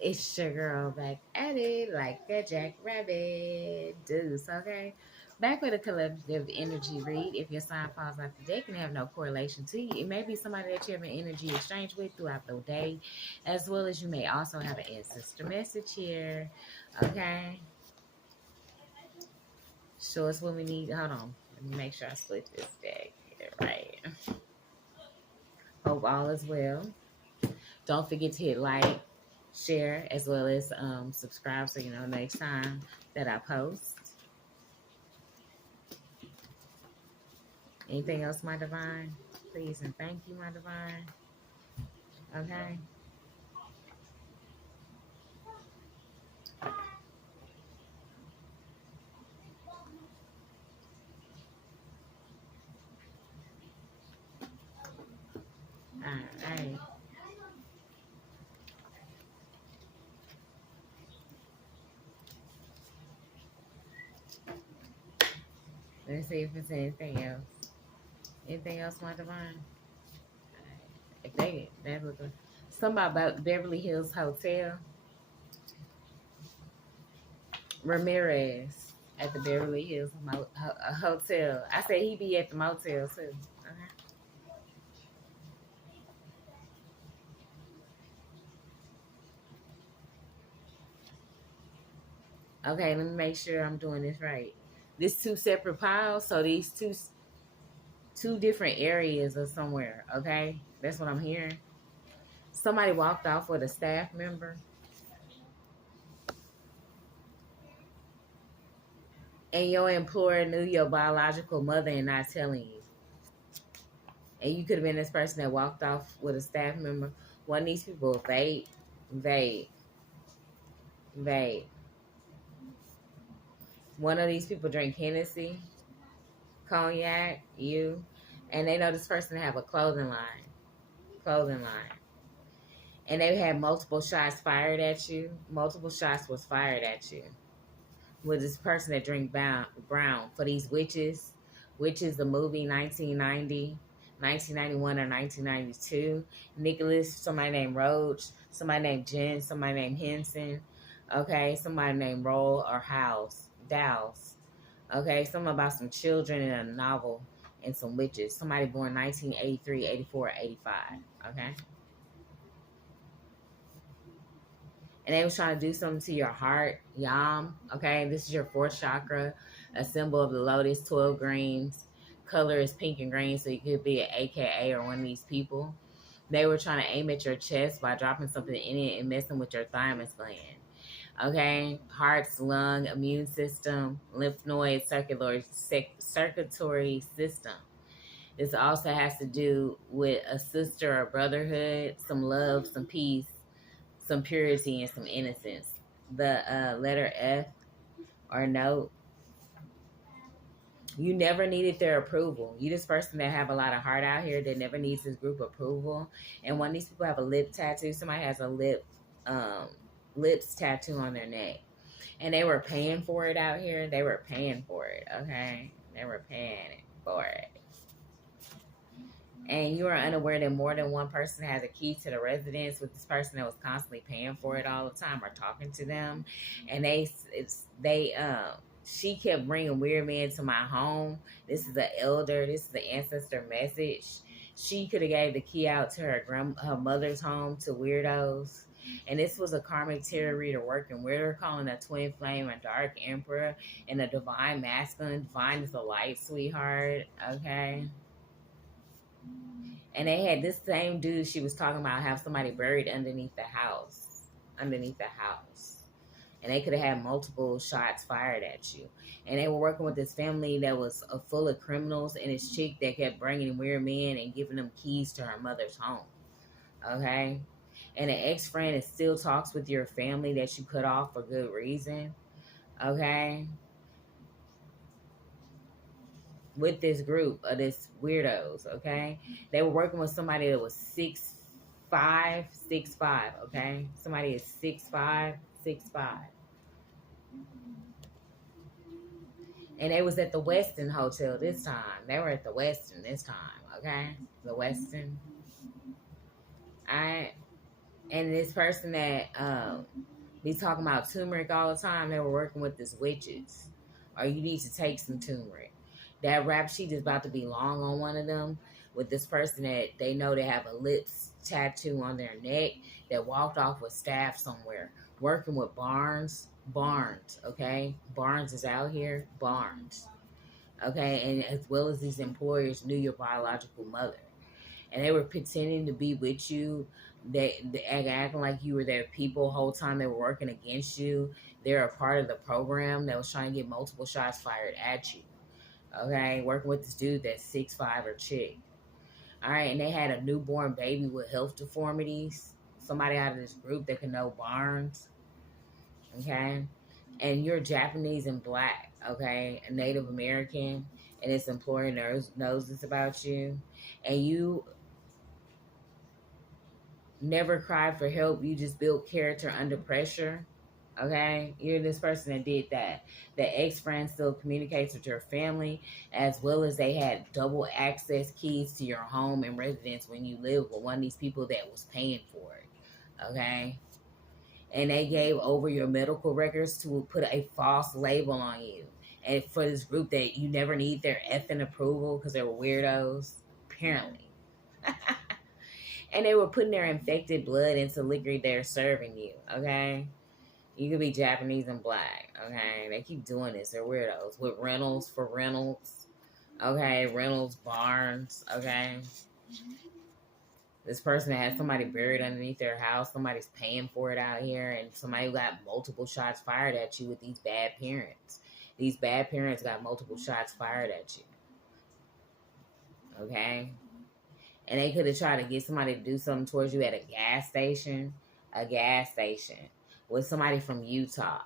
It's your girl back at it like a jackrabbit. Deuce, okay? Back with a collective energy read. If your sign falls out the deck and have no correlation to you, it may be somebody that you have an energy exchange with throughout the day, as well as you may also have an ancestor message here, okay? Show us what we need. Hold on. Let me make sure I split this deck here, right? Hope all is well. Don't forget to hit like, share, as well as subscribe so you know next time that I post. Anything else, my divine? Please and thank you, my divine. Okay. All right. Let's see if it's anything else. Anything else, my divine? All right. If that was something about Beverly Hills Hotel. Ramirez at the Beverly Hills Hotel. I said he be at the motel too. Okay, let me make sure I'm doing this right. This two separate piles, so these two different areas of somewhere. Okay, that's what I'm hearing. Somebody walked off with a staff member, and your employer knew your biological mother and not telling you. And you could have been this person that walked off with a staff member. One of these people, vague. One of these people drink Hennessy, cognac, and they know this person to have a clothing line. And they had multiple shots fired at you. Multiple shots was fired at you. With this person that drink brown for these witches. Witches, the movie 1990, 1991 or 1992. Nicholas, somebody named Roach, somebody named Jen, somebody named Henson. Okay, somebody named Roll or Dowse. Okay, something about some children in a novel and some witches. Somebody born 1983, 84, 85. Okay. And they was trying to do something to your heart, Yam. Okay, this is your fourth chakra, a symbol of the lotus, 12 greens. Color is pink and green, so you could be an AKA or one of these people. They were trying to aim at your chest by dropping something in it and messing with your thymus gland. Okay, heart's lung, immune system, lymph node, circulatory system. This also has to do with a sister or brotherhood, some love, some peace, some purity, and some innocence. The letter F or note, you never needed their approval. You this person that have a lot of heart out here that never needs this group approval. And when these people have a lip tattoo, somebody has a lips tattoo on their neck. And they were paying for it out here. They were paying for it, okay? They were paying for it. And you are unaware that more than one person has a key to the residence with this person that was constantly paying for it all the time or talking to them. And she kept bringing weird men to my home. This is the elder. This is the ancestor message. She could have gave the key out to her mother's home to weirdos. And this was a karmic tarot reader working with her, calling a twin flame a dark emperor and a divine masculine. Divine is the light, sweetheart. Okay. And they had this same dude she was talking about have somebody buried underneath the house. And they could have had multiple shots fired at you. And they were working with this family that was full of criminals and this chick that kept bringing weird men and giving them keys to her mother's home. Okay? And an ex-friend still talks with your family that you cut off for good reason. Okay? With this group of this weirdos, okay? They were working with somebody that was 6'5", okay? Somebody is 6'5", 6'5". And they was at the Westin Hotel this time. They were at the Westin this time, okay? The Westin. Alright. And this person that be talking about turmeric all the time, they were working with this witches. Or you need to take some turmeric. That rap sheet is about to be long on one of them with this person that they know they have a lips tattoo on their neck that walked off with staff somewhere. Working with Barnes, okay? Barnes is out here. Barnes. Okay, and as well as these employers knew your biological mother. And they were pretending to be with you. They acting like you were their people whole time they were working against you. They're a part of the program that was trying to get multiple shots fired at you. Okay, working with this dude that's 6'5" or chick. All right, and they had a newborn baby with health deformities. Somebody out of this group that can know Barnes. Okay, and you're Japanese and black. Okay, a Native American, and this employer knows this about you, and you never cried for help. You just built character under pressure. Okay, you're this person that did that. The ex-friend still communicates with your family, as well as they had double access keys to your home and residence when you lived with one of these people that was paying for it. Okay, and they gave over your medical records to put a false label on you, and for this group that you never need their effing approval because they were weirdos, apparently. And they were putting their infected blood into liquor they're serving you. Okay. You could be Japanese and black, okay? They keep doing this. They're weirdos. With Reynolds for Reynolds, okay? Reynolds, Barnes, okay? This person had somebody buried underneath their house. Somebody's paying for it out here. And somebody who got multiple shots fired at you with these bad parents. These bad parents got multiple shots fired at you, okay? And they could have tried to get somebody to do something towards you at a gas station. A gas station. With somebody from Utah,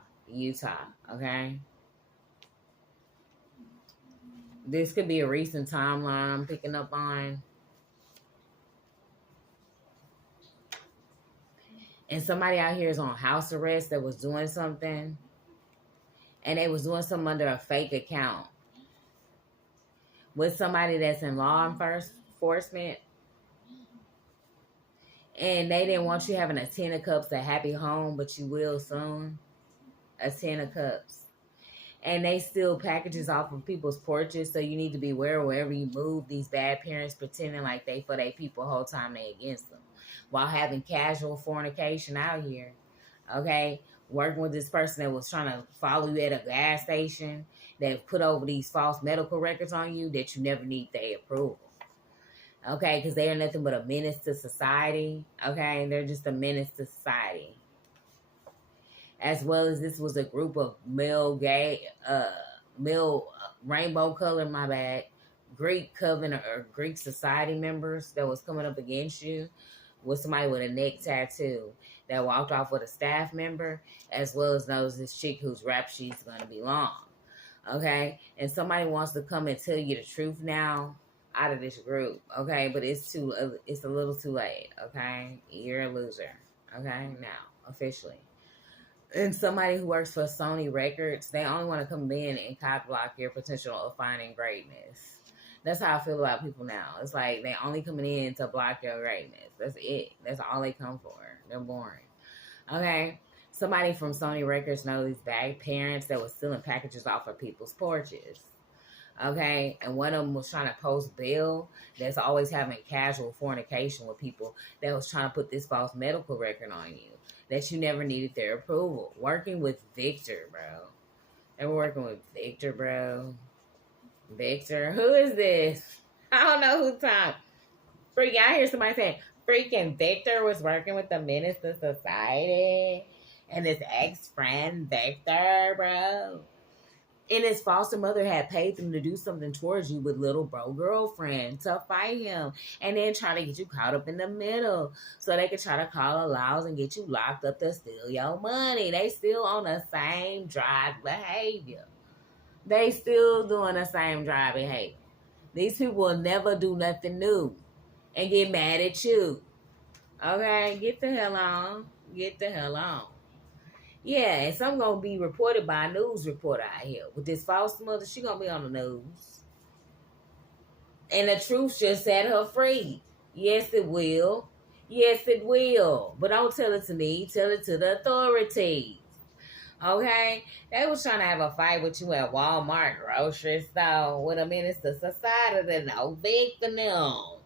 okay? This could be a recent timeline I'm picking up on. And somebody out here is on house arrest that was doing something. And they was doing something under a fake account. With somebody that's in law enforcement. And they didn't want you having a 10 of cups, a happy home, but you will soon. A 10 of cups. And they steal packages off of people's porches, so you need to be aware wherever you move. These bad parents pretending like they for their people the whole time they against them. While having casual fornication out here. Okay? Working with this person that was trying to follow you at a gas station, that put over these false medical records on you that you never need their approval. Okay, because they are nothing but a menace to society. Okay, they're just a menace to society. As well as this was a group of male rainbow color, my bad, Greek covenant or Greek society members that was coming up against you with somebody with a neck tattoo that walked off with a staff member, as well as knows this chick whose rap sheet's going to be long. Okay, and somebody wants to come and tell you the truth now out of this group, okay? But it's a little too late, okay? You're a loser, okay? Now, officially. And somebody who works for Sony Records, they only want to come in and cock block your potential of finding greatness. That's how I feel about people now. It's like they only coming in to block your greatness. That's it. That's all they come for. They're boring, okay? Somebody from Sony Records knows these bad parents that was stealing packages off of people's porches. Okay, and one of them was trying to post bail that's always having casual fornication with people that was trying to put this false medical record on you that you never needed their approval. Working with Victor, bro. They were working with Victor, bro. Victor, who is this? I don't know who talking. Freaking, I hear somebody saying, freaking Victor was working with the Menace to Society and his ex-friend Victor, bro. And his foster mother had paid them to do something towards you with little bro girlfriend to fight him. And then try to get you caught up in the middle. So they could try to call the laws and get you locked up to steal your money. They still on the same drive behavior. They still doing the same drive behavior. These people will never do nothing new and get mad at you. Okay? Get the hell on. Get the hell on. Yeah, and some gonna be reported by a news reporter out here. With this false mother, she gonna be on the news. And the truth just set her free. Yes, it will. Yes, it will. But don't tell it to me. Tell it to the authorities. Okay? They was trying to have a fight with you at Walmart grocery store with a Minister Society that no big for them.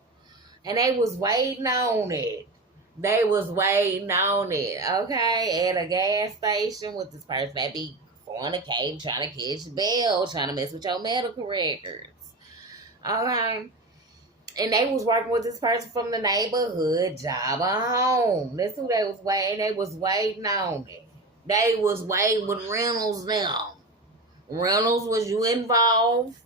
And they was waiting on it. They was waiting on it. Okay? At a gas station with this person that be fornicating, trying to catch bail, trying to mess with your medical records. Okay? And they was working with this person from the neighborhood job or home. That's who they was waiting. They was waiting on it. They was waiting with Reynolds now. Reynolds, was you involved?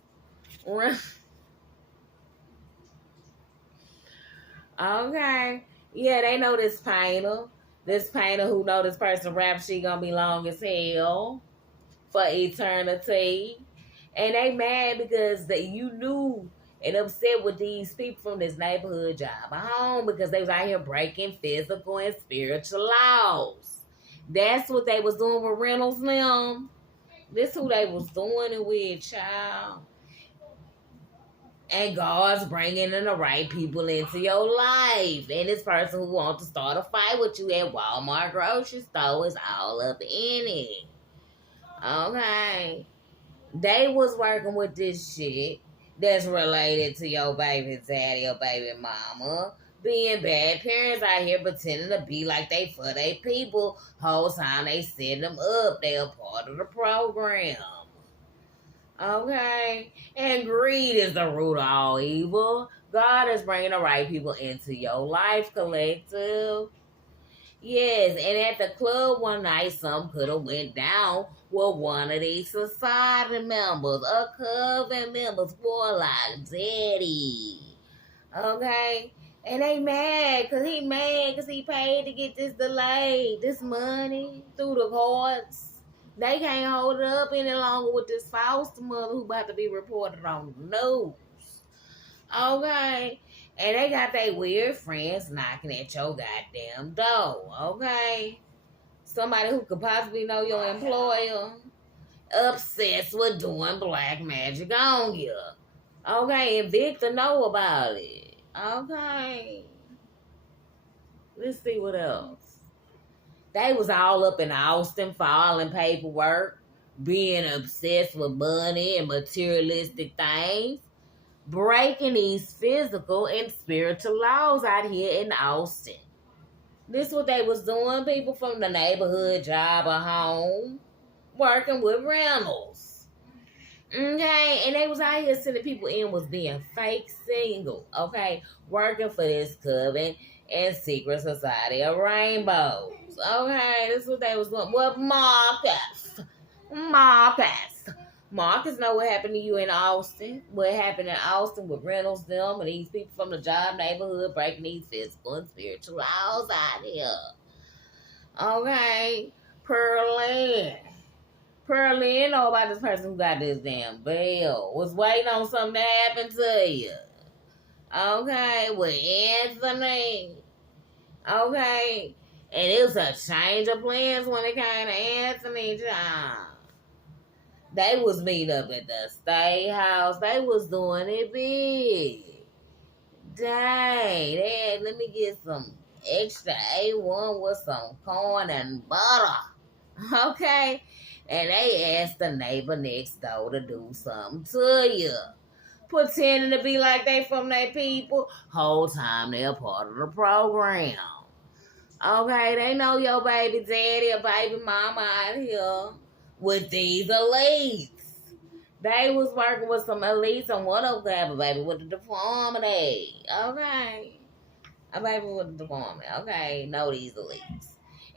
Okay. Yeah, they know this painter. This painter who know this person rap she gonna be long as hell for eternity. And they mad because you knew and upset with these people from this neighborhood job at home because they was out here breaking physical and spiritual laws. That's what they was doing with Reynolds them. This who they was doing it with, child. And God's bringing in the right people into your life. And this person who wants to start a fight with you at Walmart grocery store is all up in it. Okay. They was working with this shit that's related to your baby daddy or baby mama. Being bad parents out here pretending to be like they for their people. Whole time they set them up. They are part of the program. Okay? And greed is the root of all evil. God is bringing the right people into your life, collective. Yes, and at the club one night, something could have went down with one of these society members, a coven members, for like daddy. Okay? And they mad, because he paid to get this delayed, this money through the courts. They can't hold it up any longer with this foster mother who about to be reported on the news. Okay? And they got their weird friends knocking at your goddamn door. Okay? Somebody who could possibly know your employer. Obsessed with doing black magic on you. Okay? And Victor know about it. Okay? Let's see what else. They was all up in Austin filing paperwork, being obsessed with money and materialistic things, breaking these physical and spiritual laws out here in Austin. This what they was doing, people from the neighborhood job or home, working with Reynolds. Okay, and they was out here sending people in was being fake single, okay, working for this coven and secret society of rainbows. Okay, this is what they was doing. Well, Marcus know what happened to you in Austin. What happened in Austin with Reynolds, them, and these people from the job neighborhood breaking these physical and spiritual laws out here. Okay, Pearlyn know about this person who got this damn bill. Was waiting on something to happen to you. Okay, with Anthony. Okay. And it was a change of plans when it came to Anthony John. They was meeting up at the State House. They was doing it big. Dang. Let me get some extra A1 with some corn and butter. Okay? And they asked the neighbor next door to do something to you. Pretending to be like they from their people. Whole time they're part of the program. Okay, they know your baby daddy or baby mama out here with these elites. They was working with some elites, and one of them have a baby with a deformity. Okay. A baby with a deformity. Okay, know these elites.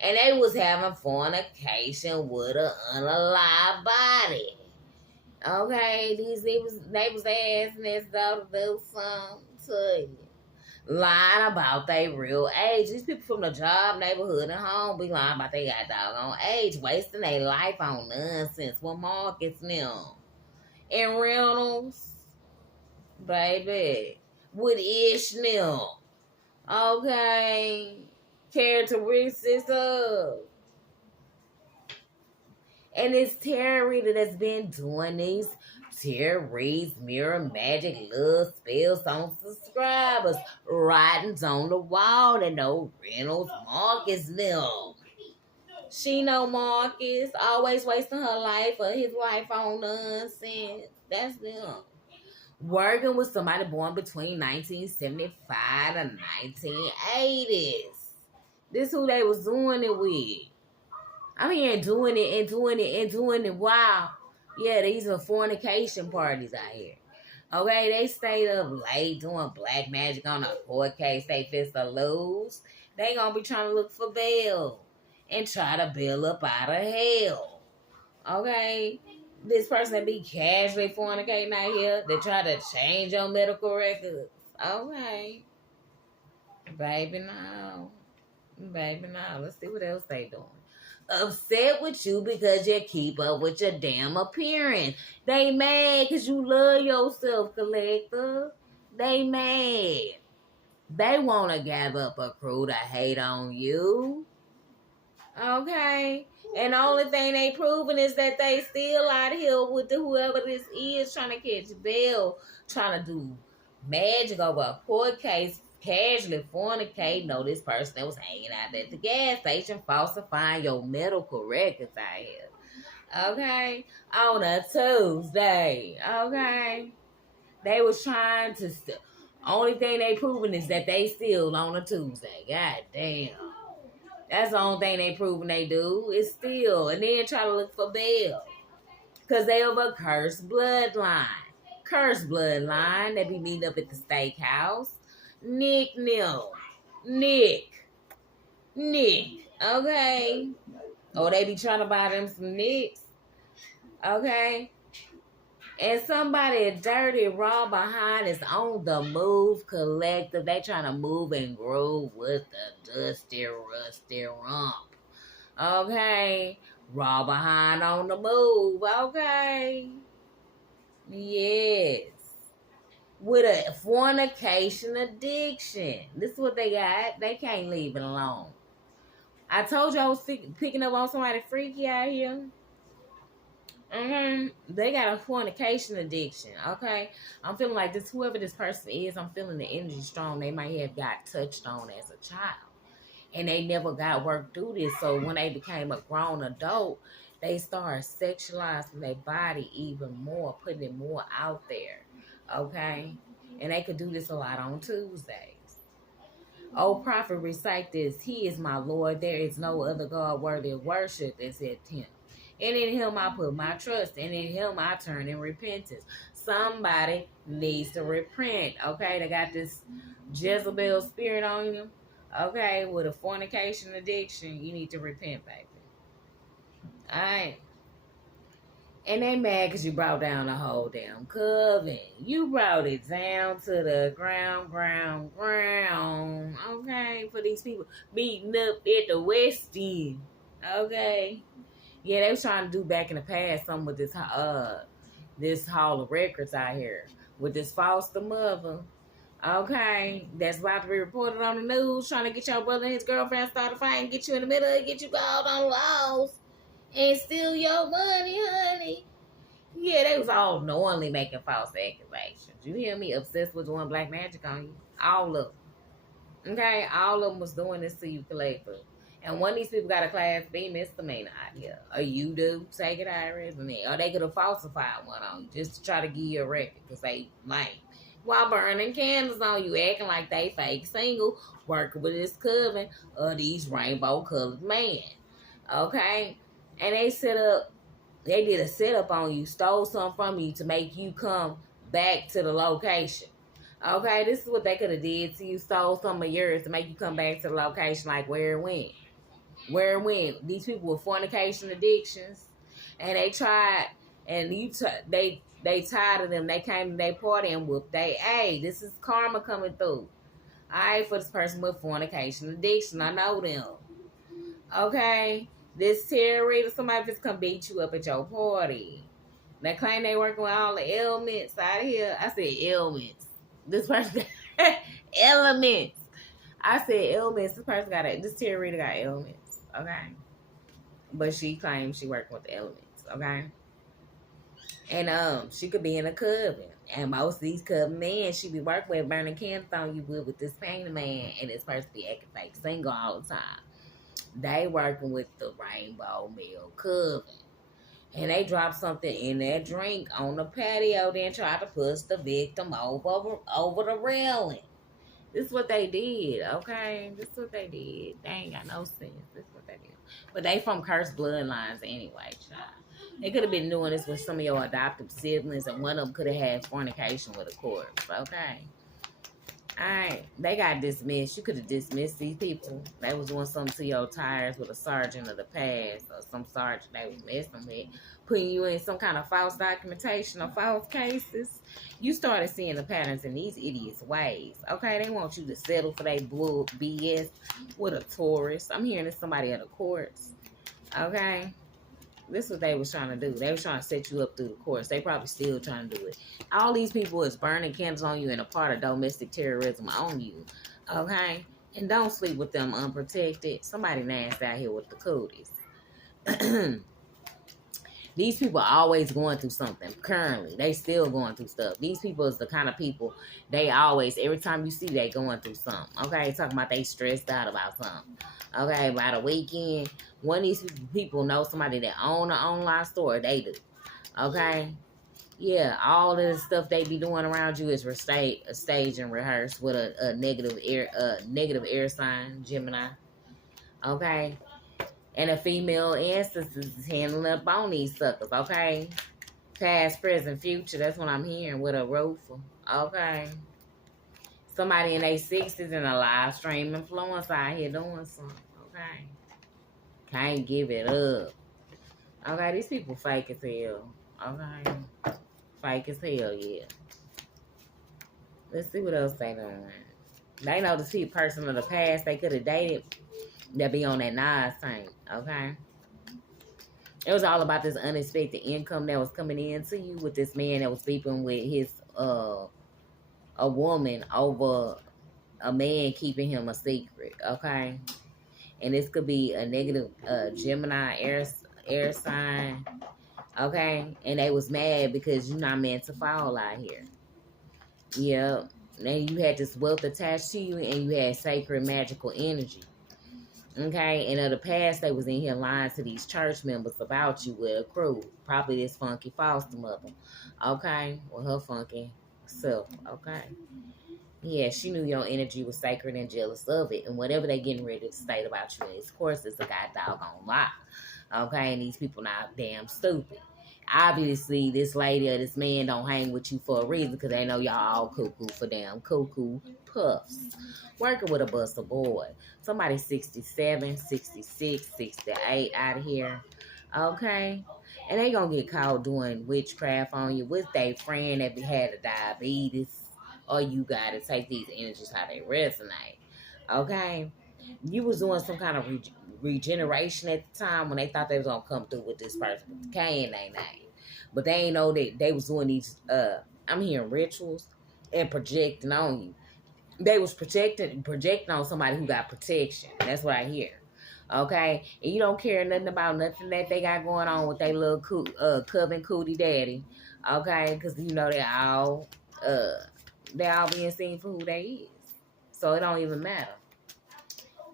And they was having fornication with an unalive body. Okay, these neighbors asking this daughter to do something to you. Lying about their real age. These people from the job, neighborhood, and home be lying about they got doggone age, wasting their life on nonsense. What Marcus now? And Reynolds, baby, with Ishmael. Okay. Characteristics of. And it's Terry that has been doing these tarot reads, mirror magic, love spells on subscribers, writings on the wall, and no Reynolds Marcus them. She know Marcus, always wasting her life or his life on nonsense. That's them. Working with somebody born between 1975 and 1980s. This who they was doing it with. I'm here doing it and doing it and doing it. Wow. Yeah, these are fornication parties out here. Okay, they stayed up late doing black magic on a court case they fist to lose. They gonna be trying to look for bail and try to bail up out of hell. Okay? This person that be casually fornicating out here, they try to change your medical records. Okay. Baby, no. Baby, no. Let's see what else they doing. Upset with you because you keep up with your damn appearance. They mad because you love yourself, collector. They mad. They want to gather up a crew to hate on you. Okay? And the only thing they proving is that they still out here with whoever this is trying to catch bail, trying to do magic over a court case, casually fornicate. No, this person that was hanging out at the gas station falsifying your medical records out here. Okay? On a Tuesday. Okay? They was trying to only thing they proving is that they still on a Tuesday. God damn. That's the only thing they proving they do is steal and then try to look for bail. Because they have a cursed bloodline. Cursed bloodline. They be meeting up at the steakhouse. Nick. Okay. Or they be trying to buy them some nicks. Okay. And somebody dirty, raw behind is on the move collective. They trying to move and groove with the dusty, rusty rump. Okay? Raw behind on the move. Okay? Yes. With a fornication addiction. This is what they got. They can't leave it alone. I told you I was picking up on somebody freaky out here. They got a fornication addiction. Okay, I'm feeling like this. Whoever this person is, I'm feeling the energy strong. They might have got touched on as a child, and they never got worked through this. So when they became a grown adult, they started sexualizing their body even more, putting it more out there. Okay, and they could do this a lot on Tuesdays. Oh, prophet, recite this. He is my Lord. There is no other God worthy of worship except Him. And in Him I put my trust. And in Him I turn in repentance. Somebody needs to repent. Okay, they got this Jezebel spirit on you. Okay, with a fornication addiction, you need to repent, baby. Alright. And they mad because you brought down the whole damn coven. You brought it down to the ground. Okay, for these people beating up at the West End. Okay. Yeah, they was trying to do back in the past something with this Hall of Records out here. With this foster mother. Okay. That's about to be reported on the news, trying to get your brother and his girlfriend started fighting, get you in the middle, get you called on laws, and steal your money, honey. Yeah, they was all knowingly making false accusations. You hear me? Obsessed with doing black magic on you. All of them. Okay? All of them was doing this to you, collective. And one of these people got a class B misdemeanor out here. Or you do, take it Iris, and then, or they could have falsified one on you just to try to give you a record because they lame. While burning candles on you, acting like they fake single, working with this coven of these rainbow colored men. Okay? And they did a setup on you, stole something from you to make you come back to the location. Okay? This is what they could have did to you, stole some of yours to make you come back to the location like where it went. Where it went. These people with fornication addictions. And they tried, and they tired of them. They came to their party and whooped hey, this is karma coming through. Alright, for this person with fornication addiction. I know them. Okay? This tarot reader, somebody just come beat you up at your party. They claim they working with all the elements out of here. I said elements. This person got elements. I said elements. This tarot reader got elements. Okay? But she claims she working with the elements. Okay? And she could be in a coven. And most of these coven men she be working with burning candles on you with this painted man, and this person be acting fake single all the time. They working with the rainbow male coven. And they drop something in that drink on the patio, then try to push the victim over the railing. This is what they did, okay? This is what they did. They ain't got no sense. This is what they did. But they from cursed bloodlines anyway, child. They could have been doing this with some of your adoptive siblings, and one of them could have had fornication with a corpse, okay? Alright, they got dismissed. You could have dismissed these people. They was doing something to your tires with a sergeant of the past or some sergeant they was messing with, putting you in some kind of false documentation or false cases. You started seeing the patterns in these idiots' ways. Okay, they want you to settle for their bull BS with a tourist. I'm hearing it's somebody in the courts. Okay. This is what they was trying to do. They was trying to set you up through the courts. They probably still trying to do it. All these people is burning candles on you and a part of domestic terrorism on you. Okay? And don't sleep with them unprotected. Somebody nasty out here with the cooties. These people are always going through something. Currently, they still going through stuff. These people is the kind of people, they always, every time you see, they going through something. Okay? Talking about they stressed out about something. Okay? By the weekend, one of these people know somebody that own an online store. They do. Okay? Yeah, all of the stuff they be doing around you is stage and rehearsed with a negative air sign, Gemini. Okay? And a female ancestors is handling up on these suckers, okay? Past, present, future. That's what I'm hearing with a roofer. Okay. Somebody in their 60s and a live stream influencer out here doing something. Okay. Can't give it up. Okay, these people fake as hell. Okay. Fake as hell, yeah. Let's see what else they doing. They know the person of the past they could have dated. That be on that Nas tank, okay? It was all about this unexpected income that was coming in to you with this man that was sleeping with his a woman over a man keeping him a secret, okay? And this could be a negative Gemini air sign, okay? And they was mad because you're not meant to fall out here. Yep. And you had this wealth attached to you, and you had sacred magical energy. Okay, and in the past, they was in here lying to these church members about you with a crew. Probably this funky foster mother. Okay, with her funky self. Okay. Yeah, she knew your energy was sacred and jealous of it. And whatever they getting ready to state about you, of course, it's a god doggone lie. Okay, and these people not damn stupid. Obviously, this lady or this man don't hang with you for a reason because they know y'all all cuckoo for damn cuckoo puffs. Working with a buster boy. Somebody 67, 66, 68 out of here. Okay? And they gonna get caught doing witchcraft on you with their friend that had a diabetes. Or you gotta take these energies how they resonate. Okay? You was doing some kind of regeneration at the time when they thought they was gonna come through with this person with the K in their name. But they ain't know that they was doing these I'm hearing rituals and projecting on you. They was projecting on somebody who got protection. That's what I hear. Okay? And you don't care nothing about nothing that they got going on with their little coven cootie daddy. Okay? Because you know they all being seen for who they is. So it don't even matter.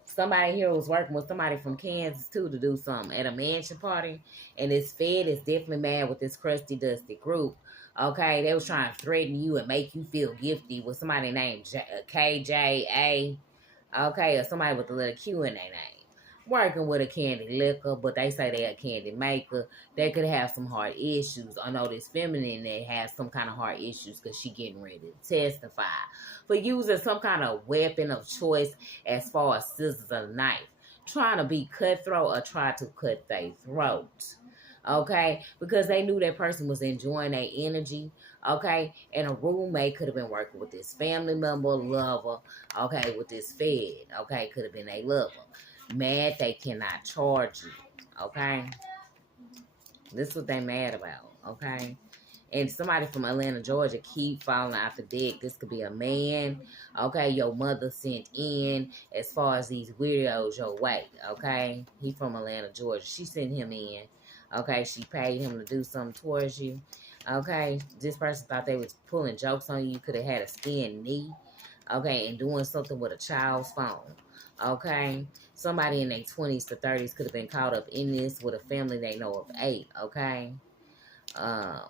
Somebody here was working with somebody from Kansas, too, to do something at a mansion party. And this Fed is definitely mad with this crusty, dusty group. Okay, they was trying to threaten you and make you feel gifty with somebody named KJA. Okay, or somebody with a little Q in their name. Working with a candy liquor, but they say they a candy maker. They could have some heart issues. I know this feminine that has some kind of heart issues because she getting ready to testify for using some kind of weapon of choice as far as scissors or knife. Trying to be cutthroat or try to cut their throat. Okay, because they knew that person was enjoying their energy. Okay, and a roommate could have been working with this family member, lover. Okay, with this Fed. Okay, could have been a lover. Mad they cannot charge you. Okay, this is what they mad about. Okay, and somebody from Atlanta, Georgia, keep falling out the deck. This could be a man. Okay, your mother sent in as far as these weirdos your way. Okay, he from Atlanta, Georgia. She sent him in. Okay, she paid him to do something towards you. Okay, this person thought they was pulling jokes on you. You could have had a skinned knee. Okay, and doing something with a child's phone. Okay, somebody in their 20s to 30s could have been caught up in this with a family they know of 8. Okay, um,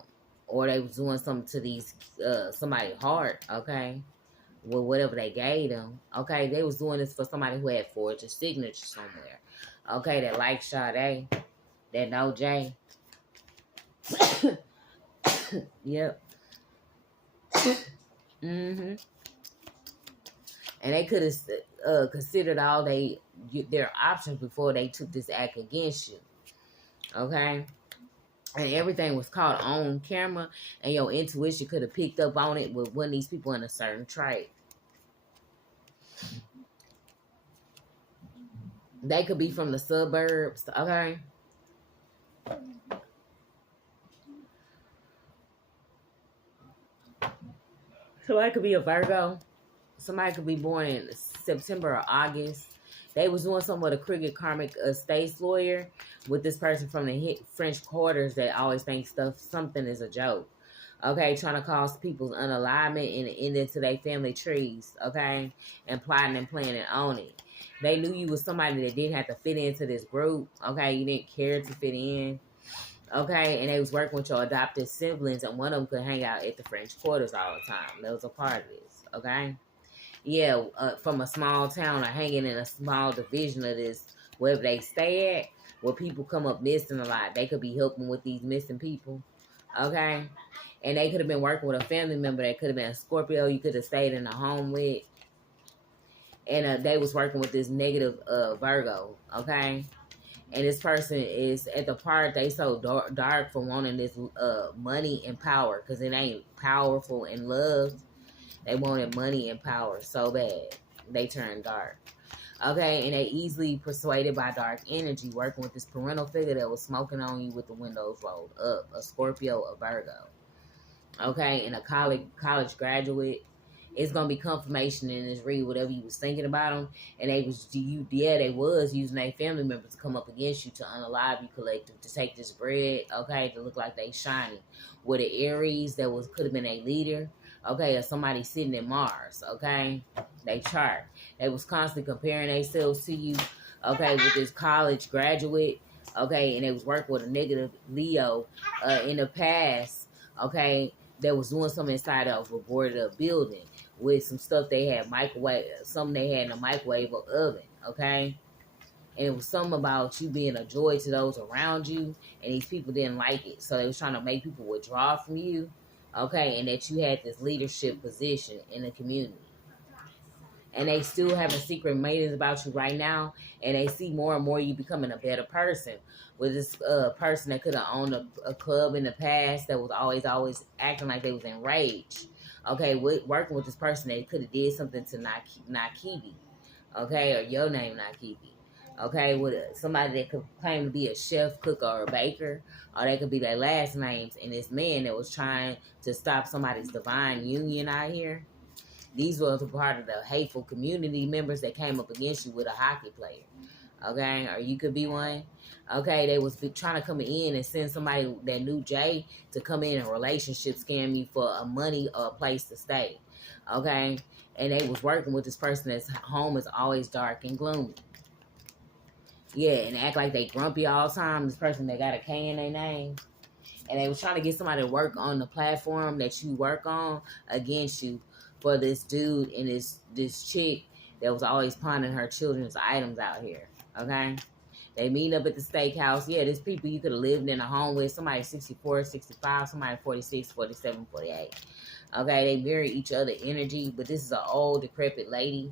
or they was doing something to these somebody's heart. Okay, with whatever they gave them. Okay, they was doing this for somebody who had forged a signature somewhere. Okay, that like Sade, that no J. Yep. Mm-hmm. And they could have considered all their options before they took this act against you. Okay, and everything was caught on camera, and your intuition could have picked up on it with one of these people in a certain trait. They could be from the suburbs. Okay. Somebody could be a Virgo. Somebody could be born in September or August. They was doing something with a crooked karmic estates lawyer with this person from the French quarters that always thinks something is a joke. Okay, trying to cause people's unalignment and end into their family trees. Okay, and plotting and planning on it. They knew you was somebody that didn't have to fit into this group. Okay, you didn't care to fit in. Okay, and they was working with your adopted siblings, and one of them could hang out at the French quarters all the time. That was a part of this. Okay. Yeah, from a small town or hanging in a small division of this, wherever they stay at, where people come up missing a lot. They could be helping with these missing people. Okay? And they could have been working with a family member that could have been a Scorpio you could have stayed in a home with. And they was working with this negative Virgo. Okay? And this person is at the part they so dark for wanting this money and power because it ain't powerful and loved. They wanted money and power so bad. They turned dark. Okay, and they easily persuaded by dark energy, working with this parental figure that was smoking on you with the windows rolled up. A Scorpio, a Virgo. Okay, and a college graduate. It's gonna be confirmation in this read, whatever you was thinking about them. And they was they was using their family members to come up against you to unalive you collective, to take this bread, okay, to look like they shiny. With an Aries that could have been a leader. Okay, or somebody sitting in Mars, okay? They chart. They was constantly comparing themselves to you, okay, with this college graduate, okay, and they was working with a negative Leo in the past, okay, that was doing something inside of a boarded up building with some stuff they had something they had in a microwave or oven, okay? And it was something about you being a joy to those around you, and these people didn't like it. So they was trying to make people withdraw from you. Okay, and that you had this leadership position in the community. And they still having secret meetings about you right now, and they see more and more you becoming a better person. With this person that could have owned a club in the past that was always acting like they was enraged. Okay, working with this person that could have did something to Nakibi. Okay, or your name Nakibi. Okay, with somebody that could claim to be a chef, cook, or a baker, or they could be their last names. And this man that was trying to stop somebody's divine union out here. These were the part of the hateful community members that came up against you with a hockey player. Okay, or you could be one. Okay, they was trying to come in and send somebody that knew Jay to come in and relationship scam you for a money or a place to stay. Okay, and they was working with this person that's home is always dark and gloomy. Yeah, and act like they grumpy all the time. This person that got a K in their name. And they was trying to get somebody to work on the platform that you work on against you for this dude and this chick that was always pawning her children's items out here. Okay? They meet up at the steakhouse. Yeah, there's people you could have lived in a home with. Somebody 64, 65, somebody 46, 47, 48. Okay, they mirror each other energy, but this is an old, decrepit lady.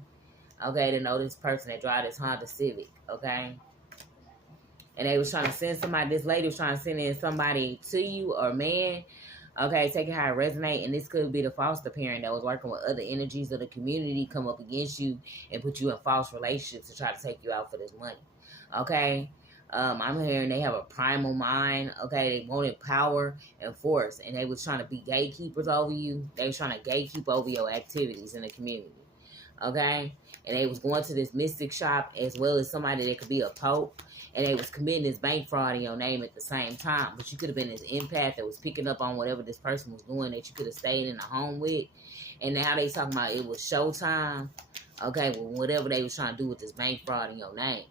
Okay, to know this person that drive this Honda Civic. Okay? And they was trying to send somebody, this lady was trying to send in somebody to you or man, okay, taking how it resonate. And this could be the foster parent that was working with other energies of the community, come up against you and put you in false relationships to try to take you out for this money. Okay, I'm hearing they have a primal mind. Okay, they wanted power and force, and they was trying to be gatekeepers over you. They was trying to gatekeep over your activities in the community. okay? And they was going to this mystic shop as well as somebody that could be a pope, and they was committing this bank fraud in your name at the same time. But you could have been this empath that was picking up on whatever this person was doing that you could have stayed in the home with. And now they talking about it was showtime, okay, well, whatever they was trying to do with this bank fraud in your name.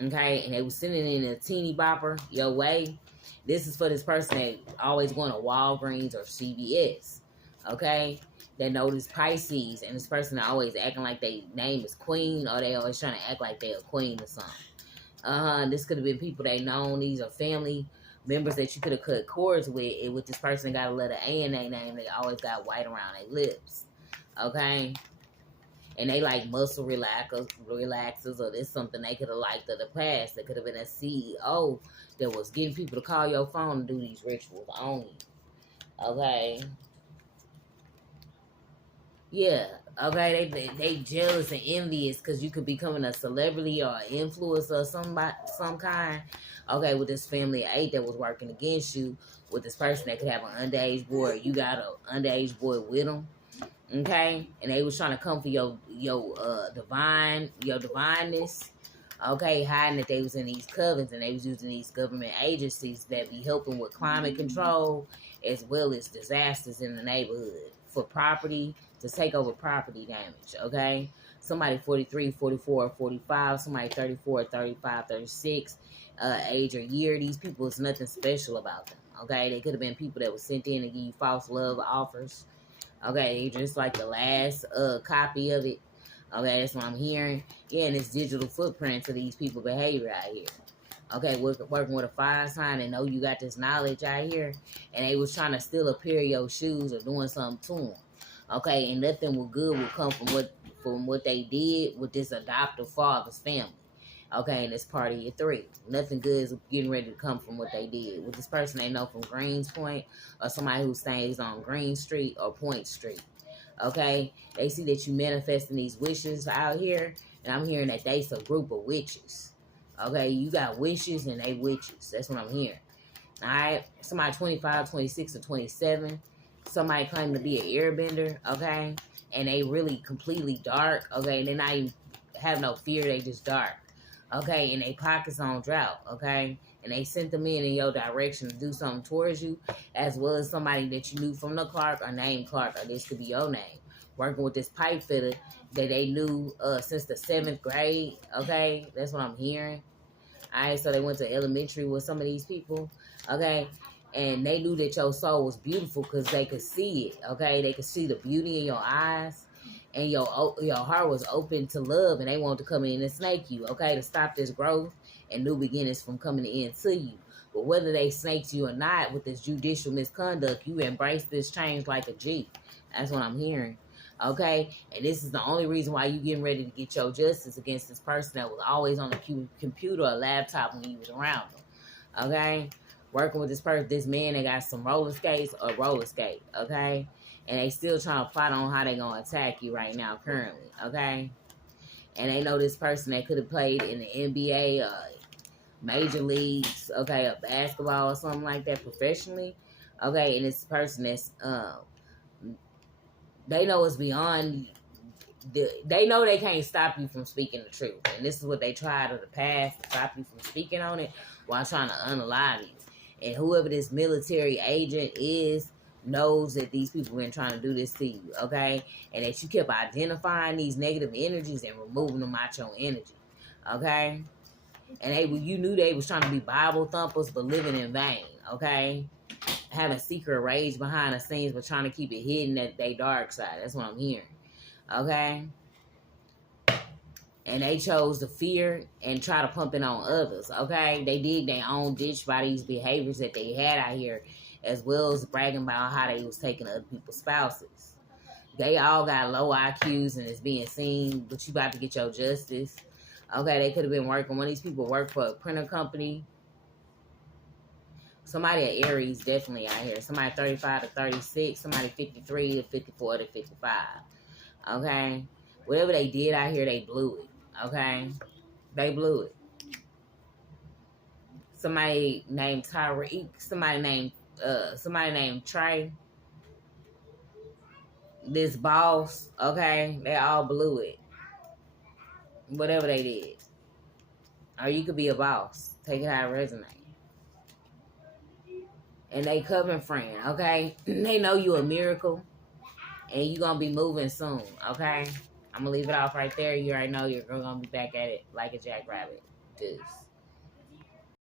Okay, and they was sending in a teeny bopper your way. This is for this person that always going to Walgreens or CVS. Okay, that know this Pisces, and this person that always acting like their name is Queen, or they always trying to act like they're a queen or something. This could have been people they known. These are family members that you could have cut cords with. And with this person got a letter A in their name, they always got white around their lips. Okay. And they like muscle relaxers, or this something they could have liked of the past. That could have been a CEO that was getting people to call your phone and do these rituals on you. Okay. Yeah. Okay. They jealous and envious because you could be becoming a celebrity or an influencer of some kind. Okay, with this family of 8 that was working against you, with this person that could have an underage boy, you got an underage boy with them. Okay, and they was trying to come for your divineness. Okay, hiding that they was in these covens, and they was using these government agencies that be helping with climate control as well as disasters in the neighborhood for property, to take over property damage. Okay, somebody 43, 44, 45, somebody 34, 35, 36, age or year. These people, is nothing special about them. Okay, they could have been people that was sent in to give you false love offers. Okay, just like the last copy of it. Okay, that's what I'm hearing. Yeah, and it's digital footprints of these people' behavior out here. Okay, working with a fire sign and know you got this knowledge out here, and they was trying to steal a pair of your shoes or doing something to them. Okay, and nothing good will come from what they did with this adoptive father's family. Okay, and it's part of your 3. Nothing good is getting ready to come from what they did. With this person they know from Greens Point, or somebody who stays on Green Street or Point Street. Okay, they see that you manifesting these wishes out here, and I'm hearing that they's a group of witches. Okay, you got wishes and they witches. That's what I'm hearing. Alright, somebody 25, 26, or 27. Somebody claim to be an airbender, okay? And they really completely dark, okay? They not even have no fear, they just dark. Okay, and they pockets on drought, okay? And they sent them in your direction to do something towards you, as well as somebody that you knew from the Clark or named Clark, or this could be your name. Working with this pipe fitter that they knew since the 7th grade, okay? That's what I'm hearing. All right, so they went to elementary with some of these people, okay? And they knew that your soul was beautiful because they could see it, okay? They could see the beauty in your eyes, and your heart was open to love, and they wanted to come in and snake you, okay? To stop this growth and new beginnings from coming in to you. But whether they snaked you or not, with this judicial misconduct, you embrace this change like a G. That's what I'm hearing. Okay, and this is the only reason why you getting ready to get your justice against this person that was always on the computer or laptop when you was around them. Okay, working with this person, this man that got some roller skates or roller skate. Okay, and they still trying to plot on how they gonna attack you right now currently. Okay, and they know this person that could have played in the NBA, major leagues. Okay, or basketball or something like that professionally. Okay, and this person that's they know it's beyond. They know they can't stop you from speaking the truth, and this is what they tried in the past to stop you from speaking on it while trying to unalive you. And whoever this military agent is knows that these people been trying to do this to you, okay? And that you kept identifying these negative energies and removing them out your energy, okay? And you knew they was trying to be Bible thumpers, but living in vain, okay? Having secret rage behind the scenes, but trying to keep it hidden at their dark side. That's what I'm hearing. Okay? And they chose to fear and try to pump it on others. Okay? They dig their own ditch by these behaviors that they had out here, as well as bragging about how they was taking other people's spouses. They all got low IQs and it's being seen, but you about to get your justice. Okay? They could have been working. One of these people worked for a printer company. Somebody at Aries definitely out here. Somebody 35 to 36. Somebody 53 to 54 to 55. Okay? Whatever they did out here, they blew it. Okay? They blew it. Somebody named Tyreek. Somebody named Trey. this boss, okay? They all blew it. Whatever they did. Or you could be a boss. Take it out of resume. And they coven friend, okay? They know you a miracle. And you going to be moving soon, okay? I'm going to leave it off right there. You already know you're going to be back at it like a jackrabbit. Deuce.